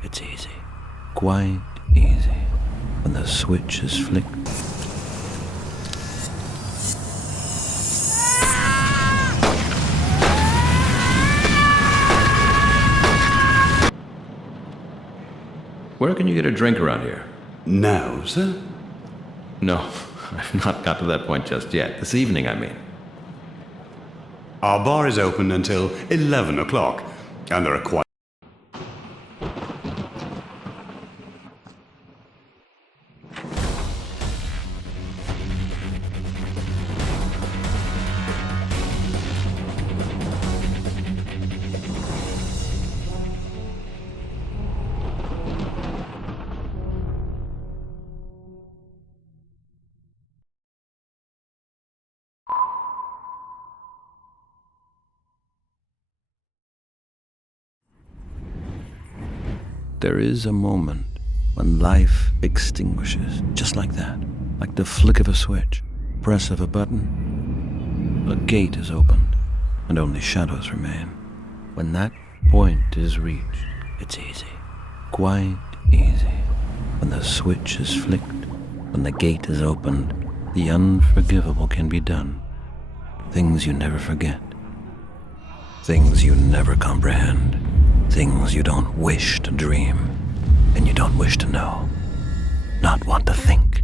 It's easy, quite easy, when the switch is flicked. Where can you get a drink around here? Now, sir? No, I've not got to that point just yet. This evening, I mean. Our bar is open until 11 o'clock, and there are quite... There is a moment when life extinguishes, just like that, like the flick of a switch, press of a button. A gate is opened, and only shadows remain. When that point is reached, it's easy, quite easy. When the switch is flicked, when the gate is opened, the unforgivable can be done. Things you never forget, things you never comprehend. Things you don't wish to dream, and you don't wish to know, not want to think.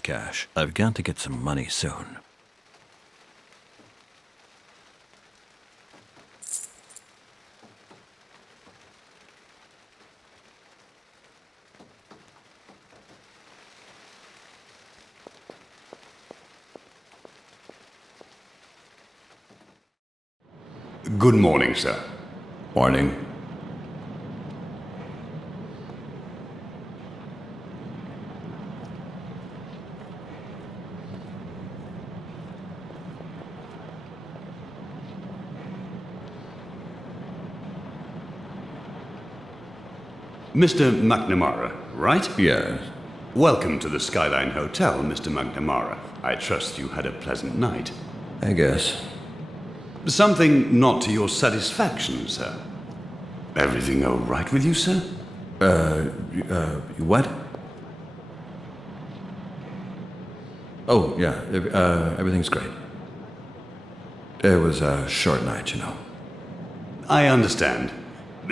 cash. I've got to get some money soon. Good morning, sir. Morning. Mr. McNamara, right? Yes. Welcome to the Skyline Hotel, Mr. McNamara. I trust you had a pleasant night. I guess. Something not to your satisfaction, sir. Everything all right with you, sir? What? Oh, yeah, everything's great. It was a short night, you know. I understand.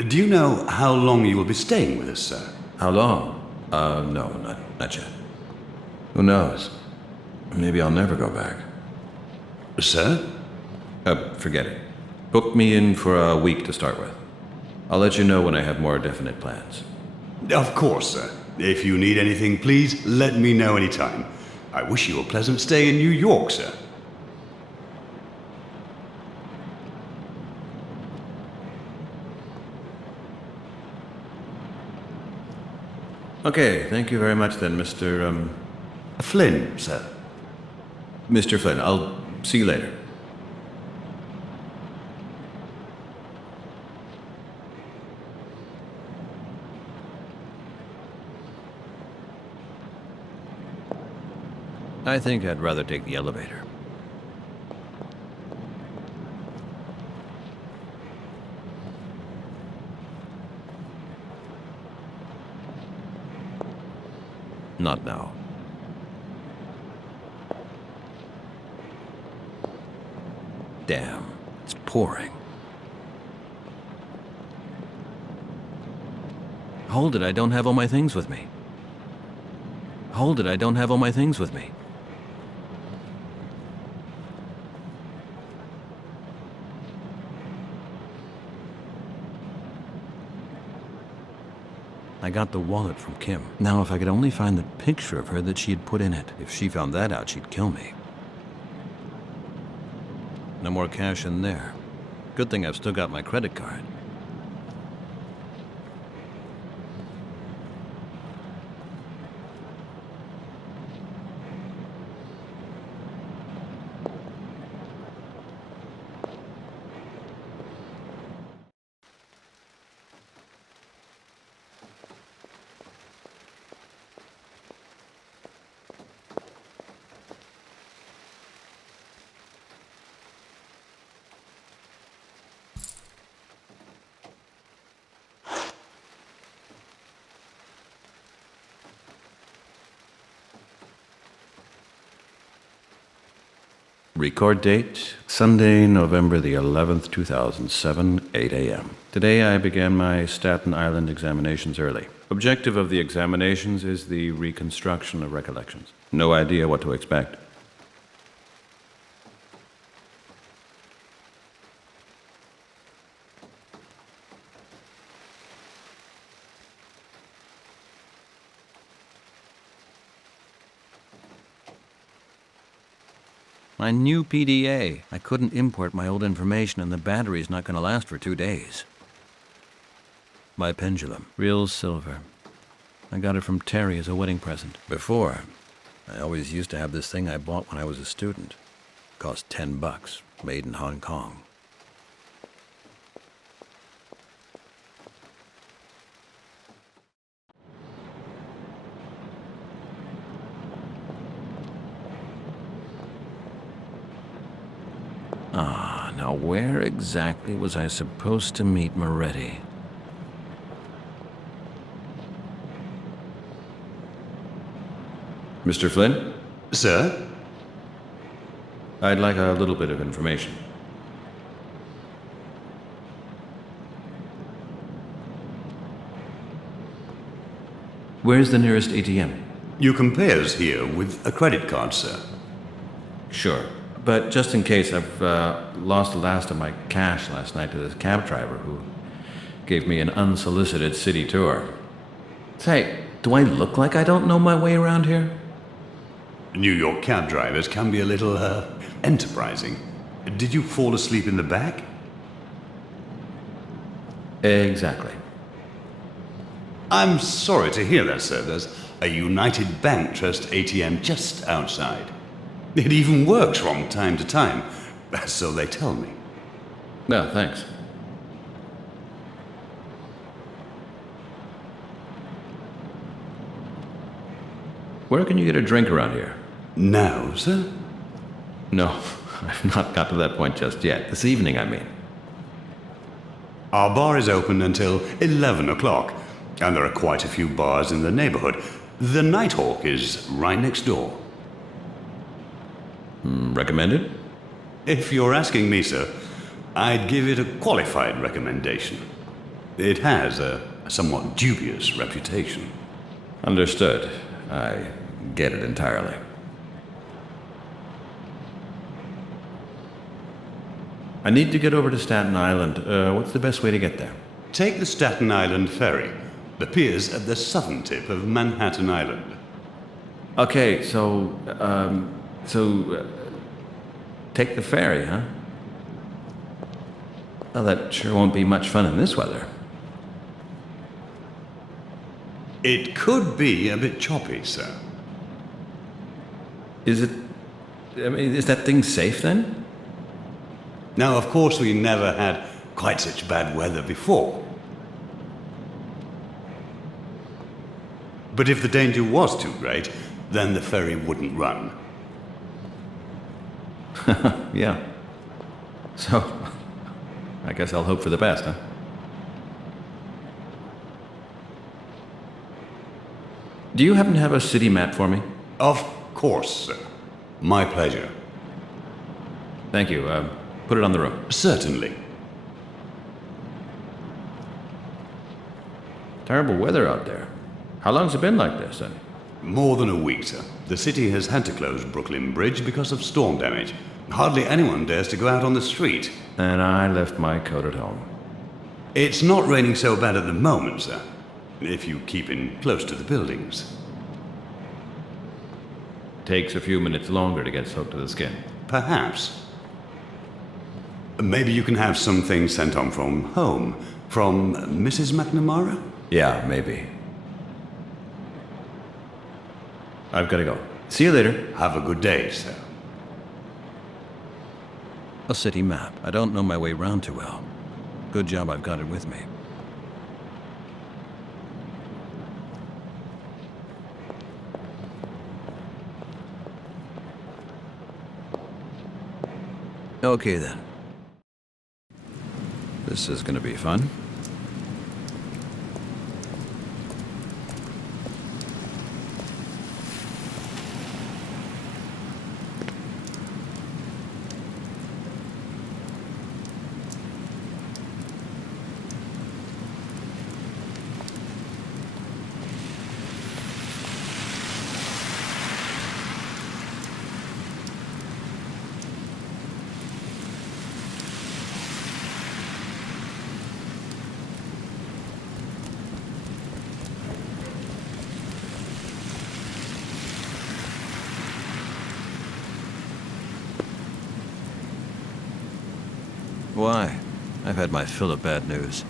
Do you know how long you will be staying with us, sir? How long? No, not yet. Who knows? Maybe I'll never go back. Sir? Forget it. Book me in for a week to start with. I'll let you know when I have more definite plans. Of course, sir. If you need anything, please let me know anytime. I wish you a pleasant stay in New York, sir. Okay, thank you very much then, Mr. Flynn, sir. Mr. Flynn. I'll see you later. I think I'd rather take the elevator. Not now. Damn, it's pouring. Hold it, I don't have all my things with me. Hold it, I don't have all my things with me. I got the wallet from Kim. Now, if I could only find the picture of her that she had put in it. If she found that out, she'd kill me. No more cash in there. Good thing I've still got my credit card. Record date, Sunday, November the 11th, 2007, 8 a.m. Today I began my Staten Island examinations early. Objective of the examinations is the reconstruction of recollections. No idea what to expect. My new PDA. I couldn't import my old information and the battery's not going to last for 2 days. My pendulum. Real silver. I got it from Terry as a wedding present. Before, I always used to have this thing I bought when I was a student. Cost $10, made in Hong Kong. Now where exactly was I supposed to meet Moretti? Mr. Flynn? Sir? I'd like a little bit of information. Where's the nearest ATM? You can pay us here with a credit card, sir. Sure. But just in case, I've lost the last of my cash last night to this cab driver who gave me an unsolicited city tour. Say, do I look like I don't know my way around here? New York cab drivers can be a little, enterprising. Did you fall asleep in the back? Exactly. I'm sorry to hear that, sir. There's a United Bank Trust ATM just outside. It even works from time to time, so they tell me. No, thanks. Where can you get a drink around here? Now, sir? No, I've not got to that point just yet. This evening, I mean. Our bar is open until 11 o'clock, and there are quite a few bars in the neighborhood. The Nighthawk is right next door. Recommended? If you're asking me, sir, I'd give it a qualified recommendation. It has a somewhat dubious reputation. Understood. I get it entirely. I need to get over to Staten Island. What's the best way to get there? Take the Staten Island ferry. The pier's at the southern tip of Manhattan Island. Okay, so take the ferry, huh? Well, that sure won't be much fun in this weather. It could be a bit choppy, sir. Is that thing safe then? Now, of course, we never had quite such bad weather before. But if the danger was too great, then the ferry wouldn't run. Yeah. So, I guess I'll hope for the best, huh? Do you happen to have a city map for me? Of course, sir. My pleasure. Thank you. Put it on the room. Certainly. Terrible weather out there. How long's it been like this, then? More than a week, sir. The city has had to close Brooklyn Bridge because of storm damage. Hardly anyone dares to go out on the street. And I left my coat at home. It's not raining so bad at the moment, sir, if you keep in close to the buildings. Takes a few minutes longer to get soaked to the skin. Perhaps. Maybe you can have something sent on from home. From Mrs. McNamara? Yeah, maybe. I've got to go. See you later. Have a good day, sir. A city map. I don't know my way round too well. Good job I've got it with me. Okay then. This is gonna be fun. Why? I've had my fill of bad news.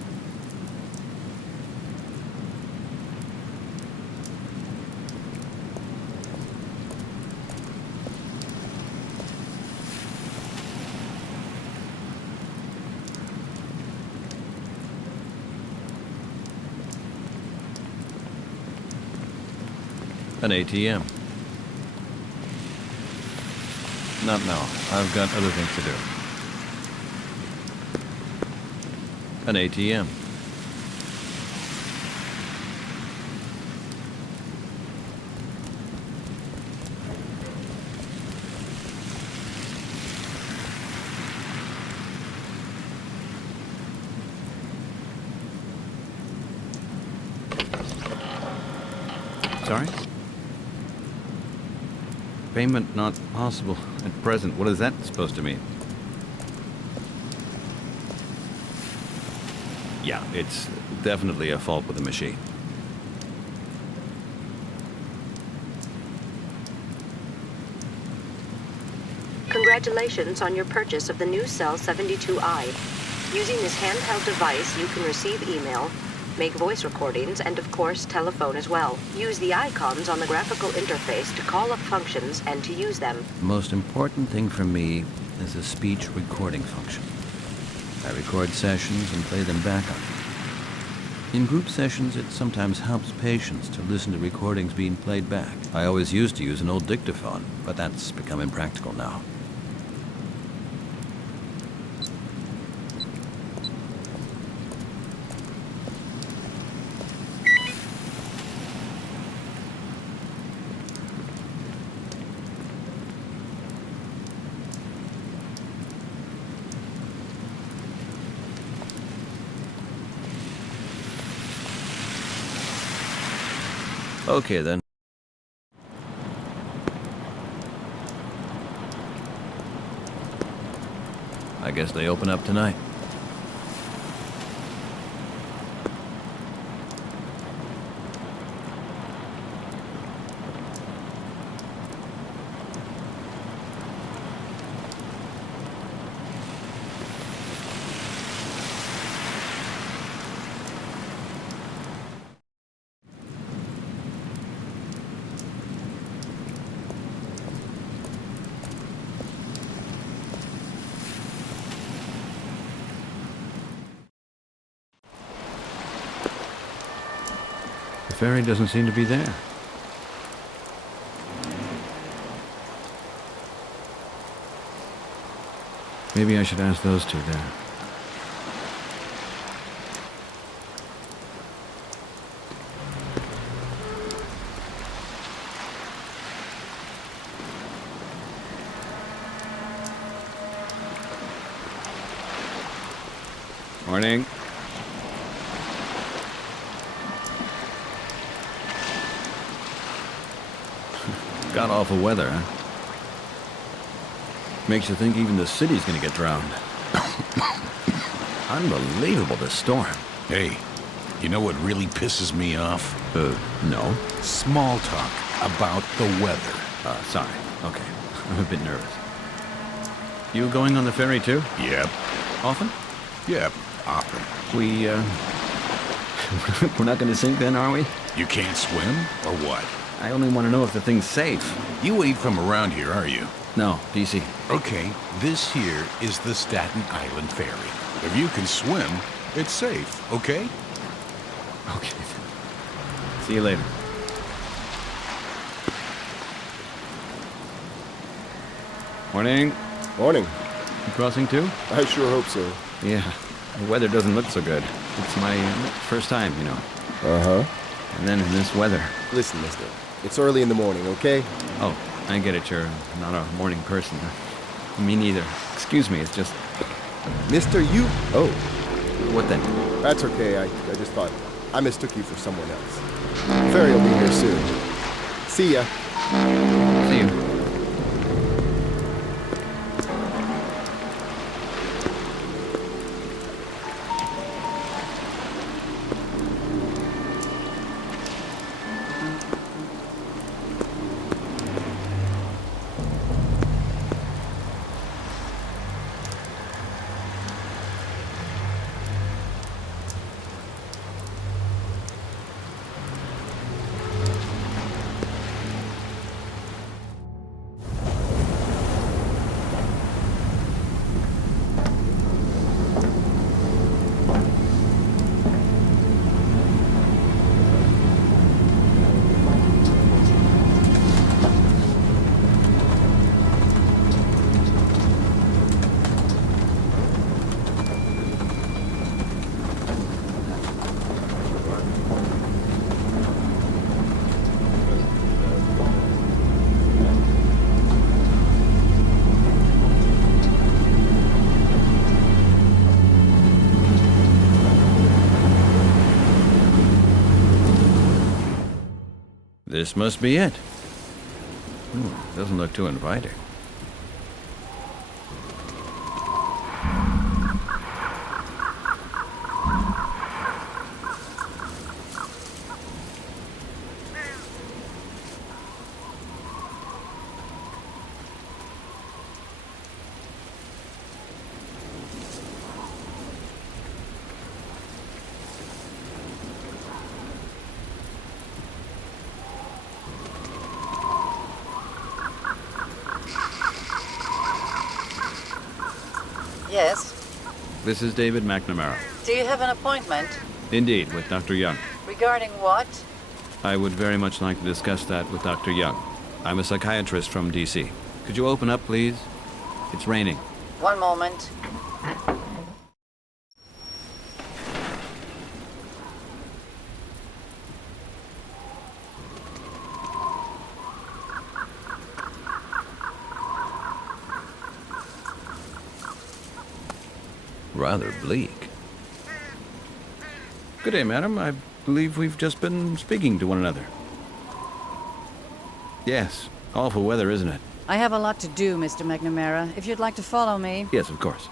An ATM. Not now. I've got other things to do. An ATM. Sorry? Payment not possible at present. What is that supposed to mean? Yeah, it's definitely a fault with the machine. Congratulations on your purchase of the new Cell 72i. Using this handheld device, you can receive email, make voice recordings, and of course, telephone as well. Use the icons on the graphical interface to call up functions and to use them. The most important thing for me is the speech recording function. I record sessions and play them back on. In group sessions, it sometimes helps patients to listen to recordings being played back. I always used to use an old dictaphone, but that's become impractical now. Okay, then. I guess they open up tonight. The ferry doesn't seem to be there. Maybe I should ask those two there. Morning. God awful weather, huh? Makes you think even the city's gonna get drowned. Unbelievable, this storm. Hey, you know what really pisses me off? No. Small talk about the weather. Sorry. Okay. I'm a bit nervous. You going on the ferry too? Yep. Often? Yep. Often. We're not gonna sink then, are we? You can't swim, or what? I only want to know if the thing's safe. You ain't from around here, are you? No, DC. Okay, this here is the Staten Island Ferry. If you can swim, it's safe, okay? Okay. See you later. Morning. Morning. You crossing too? I sure hope so. Yeah. The weather doesn't look so good. It's my first time, you know. Uh-huh. And then in this weather. Listen, mister. It's early in the morning, okay? Oh, I get it. You're not a morning person. Me neither. Excuse me. It's just... Mister, you... Oh, What then? that's okay. I just thought I mistook you for someone else. The ferry will be here soon. See ya. See you. This must be it. Doesn't look too inviting. Yes. This is David McNamara. Do you have an appointment? Indeed, with Dr. Young. Regarding what? I would very much like to discuss that with Dr. Young. I'm a psychiatrist from D.C. Could you open up, please? It's raining. One moment. Rather bleak. Good day, madam. I believe we've just been speaking to one another. Yes. Awful weather, isn't it? I have a lot to do, Mr. McNamara. If you'd like to follow me. Yes, of course.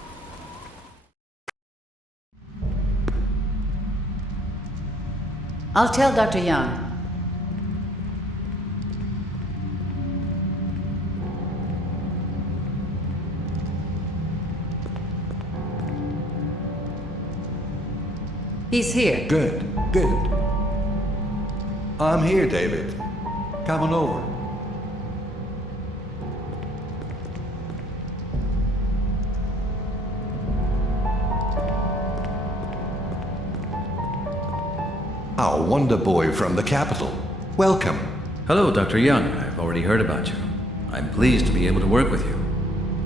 I'll tell Dr. Young. He's here. Good. I'm here, David. Come on over. Our wonder boy from the capital. Welcome. Hello, Dr. Young. I've already heard about you. I'm pleased to be able to work with you.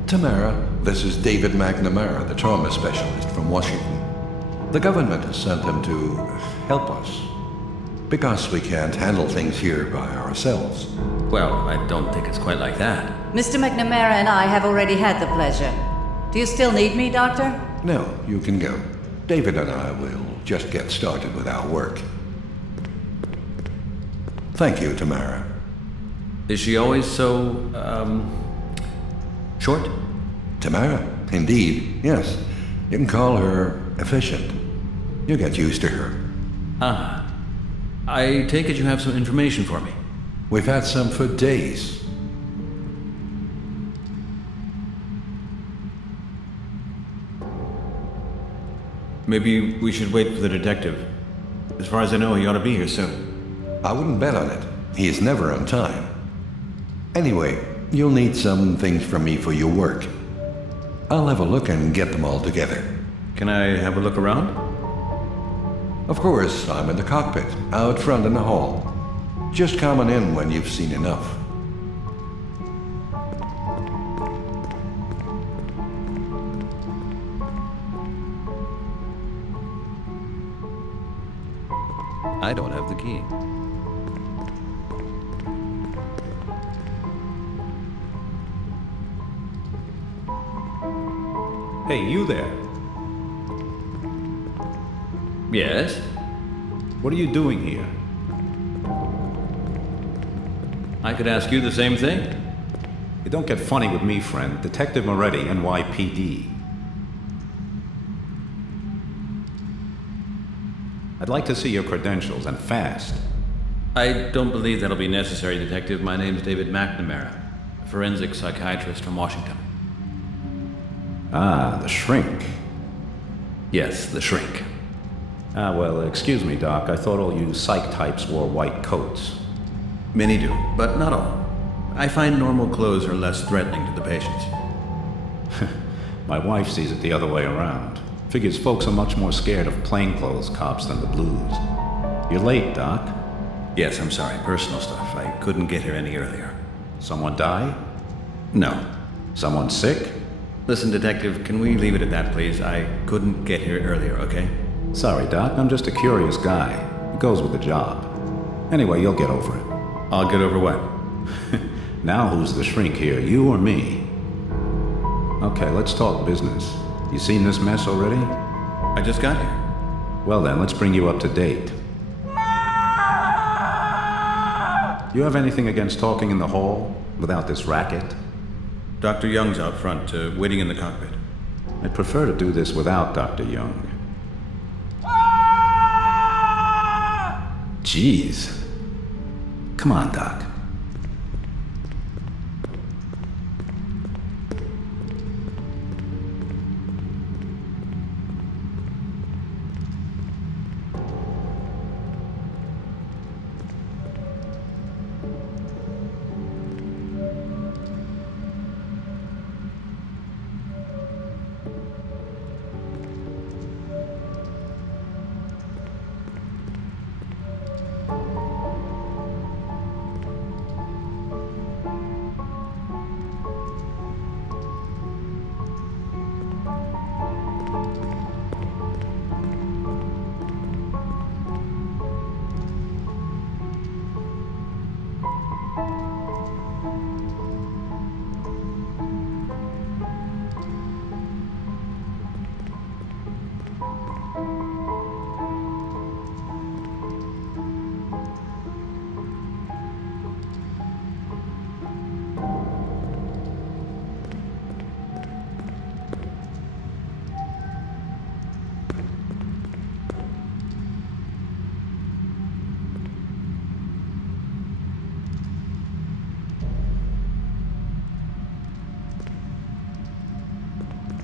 Tamara, this is David McNamara, the trauma specialist from Washington. The government has sent him to help us because we can't handle things here by ourselves. Well, I don't think it's quite like that. Mr. McNamara and I have already had the pleasure. Do you still need me, Doctor? No, you can go. David and I will just get started with our work. Thank you, Tamara. Is she always so, short? Tamara? Indeed, yes. You can call her efficient. You get used to her. Ah. I take it you have some information for me. We've had some for days. Maybe we should wait for the detective. As far as I know, he ought to be here soon. I wouldn't bet on it. He is never on time. Anyway, you'll need some things from me for your work. I'll have a look and get them all together. Can I have a look around? Of course, I'm in the cockpit, out front in the hall. Just come on in when you've seen enough. I don't have the key. Hey, you there. Yes? What are you doing here? I could ask you the same thing. You don't get funny with me, friend. Detective Moretti, NYPD. I'd like to see your credentials, and fast. I don't believe that'll be necessary, Detective. My name's David McNamara, a forensic psychiatrist from Washington. Ah, the shrink. Yes, the shrink. Ah, well, excuse me, Doc. I thought all you psych types wore white coats. Many do, but not all. I find normal clothes are less threatening to the patients. My wife sees it the other way around. Figures folks are much more scared of plainclothes cops than the blues. You're late, Doc. Yes, I'm sorry. Personal stuff. I couldn't get here any earlier. Someone die? No. Someone sick? Listen, Detective, can we leave it at that, please? I couldn't get here earlier, okay? Sorry, Doc. I'm just a curious guy. It goes with the job. Anyway, you'll get over it. I'll get over what? Now who's the shrink here, you or me? Okay, let's talk business. You seen this mess already? I just got here. Well then, let's bring you up to date. You have anything against talking in the hall without this racket? Dr. Young's out front, waiting in the cockpit. I'd prefer to do this without Dr. Young. Jeez. Come on, Doc.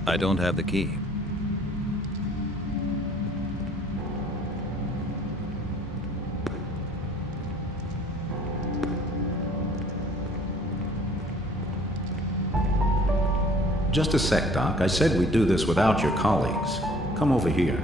I don't have the key. Just a sec, Doc. I said we'd do this without your colleagues. Come over here.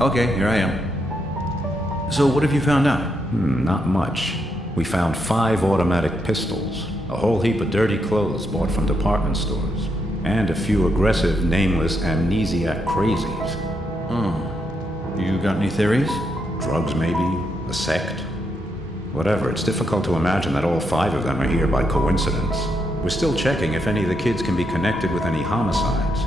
Okay, here I am. So what have you found out? Not much. We found 5 automatic pistols, a whole heap of dirty clothes bought from department stores, and a few aggressive, nameless amnesiac crazies. You got any theories? Drugs, maybe? A sect? Whatever, it's difficult to imagine that all 5 of them are here by coincidence. We're still checking if any of the kids can be connected with any homicides.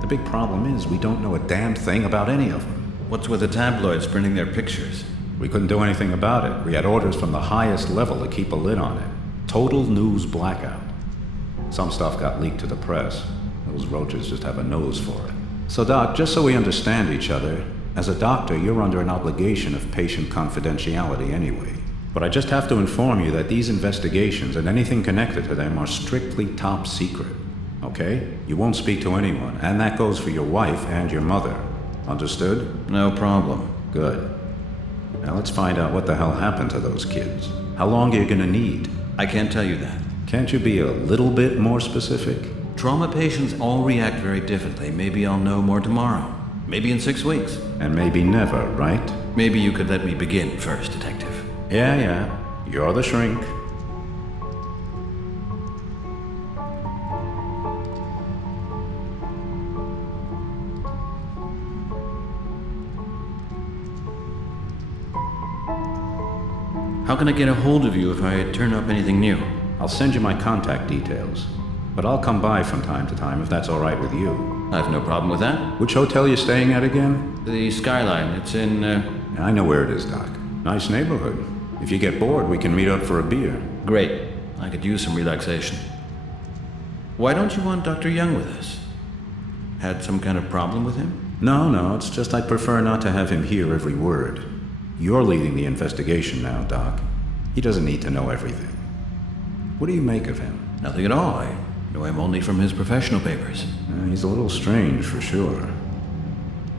The big problem is we don't know a damn thing about any of them. What's with the tabloids printing their pictures? We couldn't do anything about it. We had orders from the highest level to keep a lid on it. Total news blackout. Some stuff got leaked to the press. Those roaches just have a nose for it. So, Doc, just so we understand each other, as a doctor, you're under an obligation of patient confidentiality anyway. But I just have to inform you that these investigations and anything connected to them are strictly top secret. Okay? You won't speak to anyone, and that goes for your wife and your mother. Understood? No problem. Good. Now let's find out what the hell happened to those kids. How long are you gonna need? I can't tell you that. Can't you be a little bit more specific? Trauma patients all react very differently. Maybe I'll know more tomorrow. Maybe in 6 weeks. And maybe never, right? Maybe you could let me begin first, Detective. Yeah. You're the shrink. How can I get a hold of you if I turn up anything new? I'll send you my contact details. But I'll come by from time to time if that's all right with you. I have no problem with that. Which hotel you staying at again? The Skyline. It's in, I know where it is, Doc. Nice neighborhood. If you get bored, we can meet up for a beer. Great. I could use some relaxation. Why don't you want Dr. Young with us? Had some kind of problem with him? No, it's just I'd prefer not to have him hear every word. You're leading the investigation now, Doc. He doesn't need to know everything. What do you make of him? Nothing at all. I know him only from his professional papers. He's a little strange, for sure.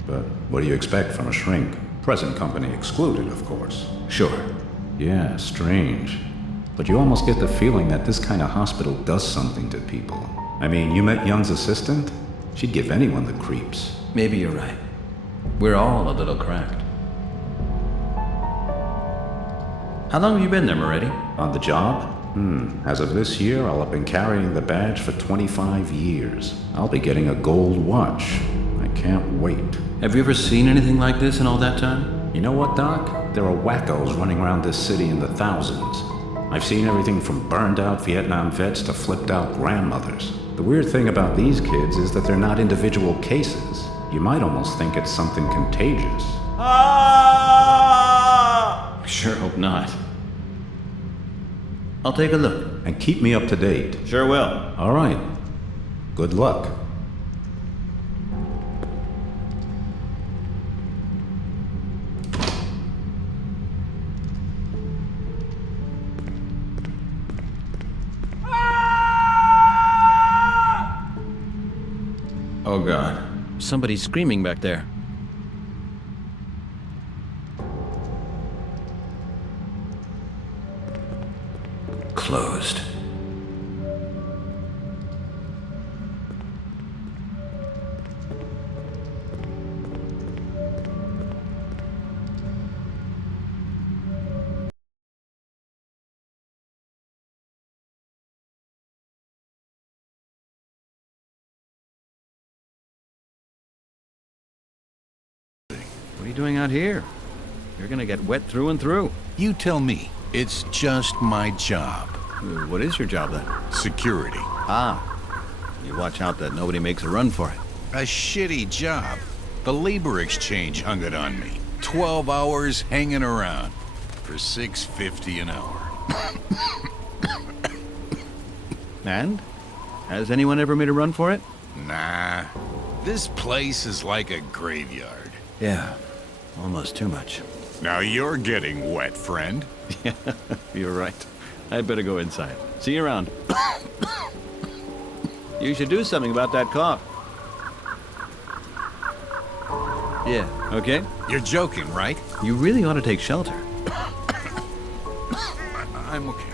But what do you expect from a shrink? Present company excluded, of course. Sure. Yeah, strange. But you almost get the feeling that this kind of hospital does something to people. I mean, you met Young's assistant? She'd give anyone the creeps. Maybe you're right. We're all a little cracked. How long have you been there, Moretti? On the job? As of this year, I'll have been carrying the badge for 25 years. I'll be getting a gold watch. I can't wait. Have you ever seen anything like this in all that time? You know what, Doc? There are wackos running around this city in the thousands. I've seen everything from burned-out Vietnam vets to flipped-out grandmothers. The weird thing about these kids is that they're not individual cases. You might almost think it's something contagious. Sure hope not. I'll take a look. And keep me up to date. Sure will. All right. Good luck. Oh God. Somebody's screaming back there. Closed. What are you doing out here? You're gonna get wet through and through. You tell me. It's just my job. What is your job then? Security. You watch out that nobody makes a run for it. A shitty job. The labor exchange hung it on me. 12 hours hanging around for $6.50 an hour. And? Has anyone ever made a run for it? Nah. This place is like a graveyard. Yeah, almost too much. Now you're getting wet, friend. Yeah, you're right. I'd better go inside. See you around. You should do something about that cough. Yeah, okay? You're joking, right? You really ought to take shelter. I'm okay.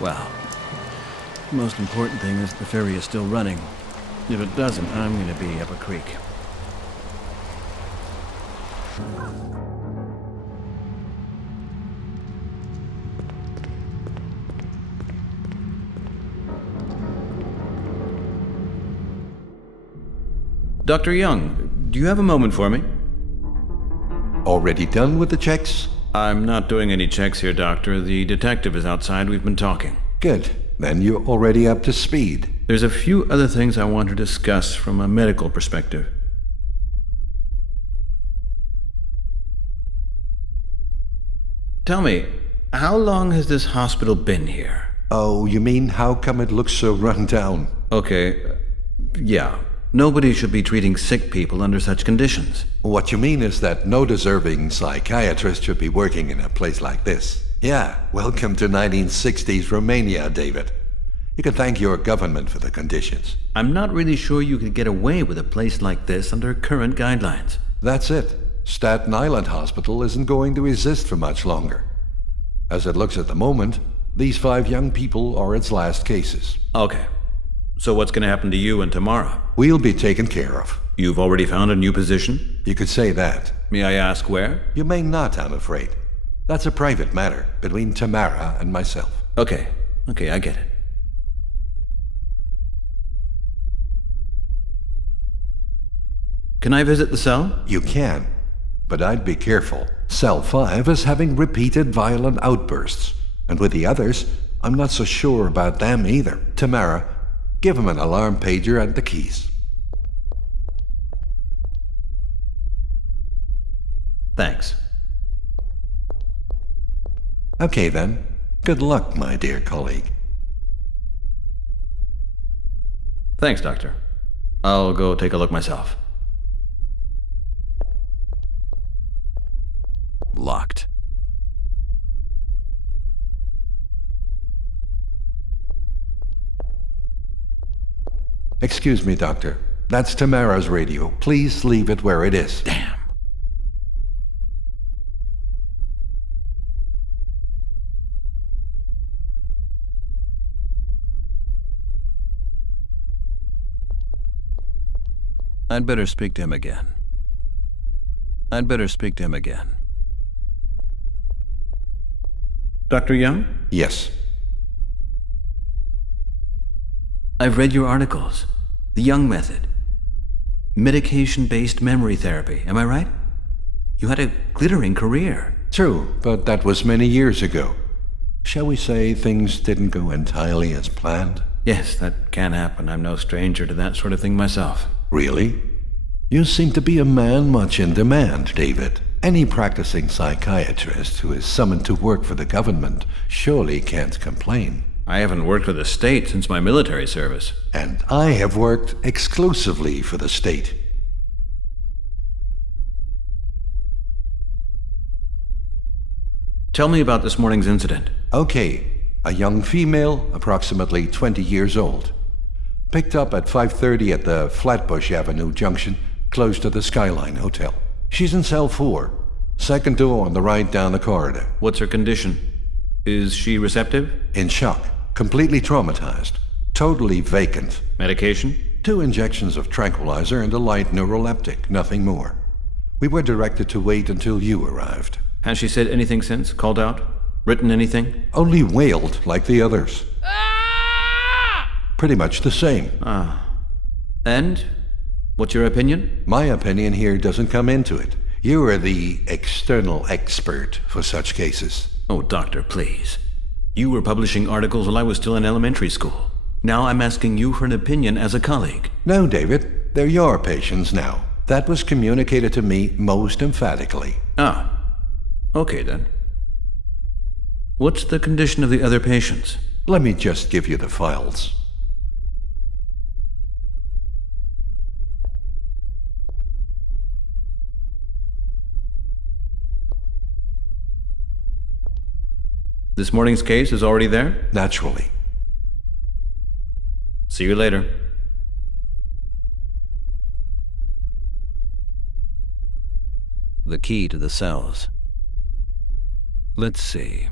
Well, the most important thing is the ferry is still running. If it doesn't, I'm gonna be up a creek. Dr. Young, do you have a moment for me? Already done with the checks? I'm not doing any checks here, Doctor. The detective is outside. We've been talking. Good. Then you're already up to speed. There's a few other things I want to discuss from a medical perspective. Tell me, how long has this hospital been here? Oh, you mean how come it looks so run down? Okay, yeah. Nobody should be treating sick people under such conditions. What you mean is that no deserving psychiatrist should be working in a place like this. Yeah, welcome to 1960s Romania, David. You can thank your government for the conditions. I'm not really sure you could get away with a place like this under current guidelines. That's it. Staten Island Hospital isn't going to exist for much longer. As it looks at the moment, these 5 young people are its last cases. Okay. So what's going to happen to you and Tamara? We'll be taken care of. You've already found a new position? You could say that. May I ask where? You may not, I'm afraid. That's a private matter between Tamara and myself. Okay, I get it. Can I visit the cell? You can, but I'd be careful. Cell 5 is having repeated violent outbursts, and with the others, I'm not so sure about them either. Tamara, give him an alarm pager and the keys. Thanks. Okay then. Good luck, my dear colleague. Thanks, Doctor. I'll go take a look myself. Locked. Excuse me, Doctor. That's Tamara's radio. Please leave it where it is. Damn. I'd better speak to him again. Dr. Young? Yes. I've read your articles. The Young method. Medication-based memory therapy, am I right? You had a glittering career. True, but that was many years ago. Shall we say things didn't go entirely as planned? Yes, that can happen. I'm no stranger to that sort of thing myself. Really? You seem to be a man much in demand, David. Any practicing psychiatrist who is summoned to work for the government surely can't complain. I haven't worked for the state since my military service. And I have worked exclusively for the state. Tell me about this morning's incident. Okay, a young female, approximately 20 years old. Picked up at 5:30 at the Flatbush Avenue junction, close to the Skyline Hotel. She's in cell 4, second door on the right down the corridor. What's her condition? Is she receptive? In shock, completely traumatized, totally vacant. Medication? 2 injections of tranquilizer and a light neuroleptic, nothing more. We were directed to wait until you arrived. Has she said anything since? Called out? Written anything? Only wailed like the others. Pretty much the same. And? What's your opinion? My opinion here doesn't come into it. You are the external expert for such cases. Oh, doctor, please. You were publishing articles while I was still in elementary school. Now I'm asking you for an opinion as a colleague. No, David. They're your patients now. That was communicated to me most emphatically. Okay then. What's the condition of the other patients? Let me just give you the files. This morning's case is already there? Naturally. See you later. The key to the cells. Let's see.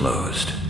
closed.